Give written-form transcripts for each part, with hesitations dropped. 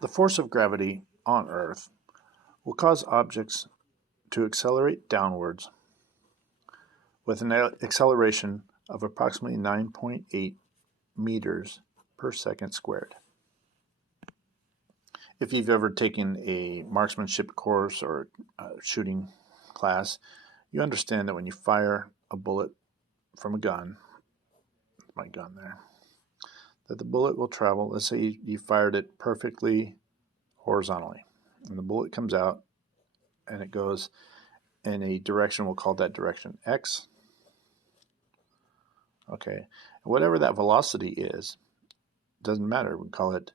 The force of gravity on Earth will cause objects to accelerate downwards with an acceleration of approximately 9.8 meters per second squared. If you've ever taken a marksmanship course or a shooting class, you understand that when you fire a bullet from a gun, my gun there, that the bullet will travel. Let's say you fired it perfectly horizontally, and the bullet comes out and it goes in a direction, we'll call that direction X. Okay, whatever that velocity is, doesn't matter. We call it,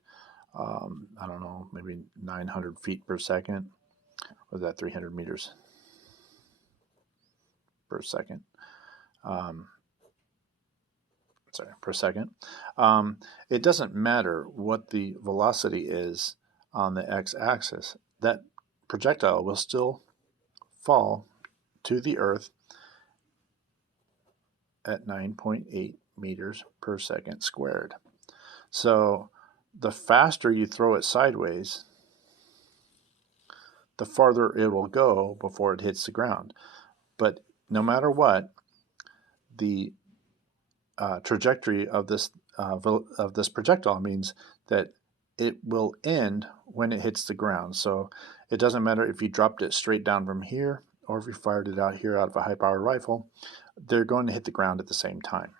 I don't know, maybe 900 feet per second, or that 300 meters per second. Per second. It doesn't matter what the velocity is on the x-axis. That projectile will still fall to the Earth at 9.8 meters per second squared. So the faster you throw it sideways, the farther it will go before it hits the ground. But no matter what, the trajectory of this projectile means that it will end when it hits the ground. So it doesn't matter if you dropped it straight down from here or if you fired it out here out of a high-powered rifle, they're going to hit the ground at the same time.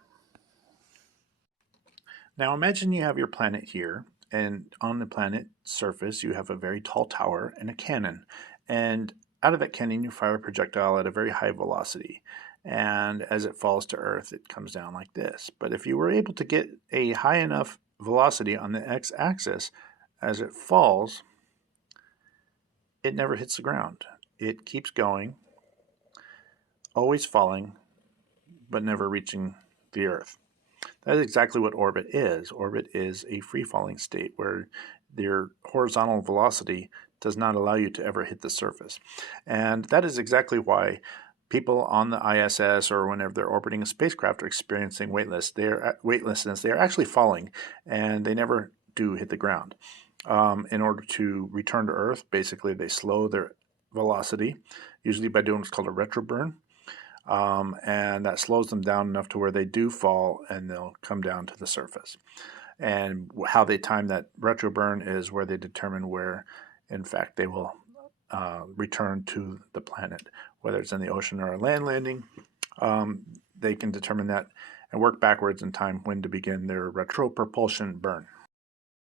Now imagine you have your planet here, and on the planet's surface you have a very tall tower and a cannon. And out of that cannon you fire a projectile at a very high velocity. And as it falls to Earth, it comes down like this. But if you were able to get a high enough velocity on the x-axis, as it falls, it never hits the ground. It keeps going, always falling, but never reaching the Earth. That is exactly what orbit is. Orbit is a free-falling state where your horizontal velocity does not allow you to ever hit the surface. And that is exactly why people on the ISS or whenever they're orbiting a spacecraft are experiencing weightlessness. They are actually falling, and they never do hit the ground. In order to return to Earth, basically they slow their velocity, usually by doing what's called a retroburn. And that slows them down enough to where they do fall and they'll come down to the surface. And how they time that retroburn is where they determine where, in fact, they will return to the planet, whether it's in the ocean or a land landing. They can determine that and work backwards in time when to begin their retropropulsion burn.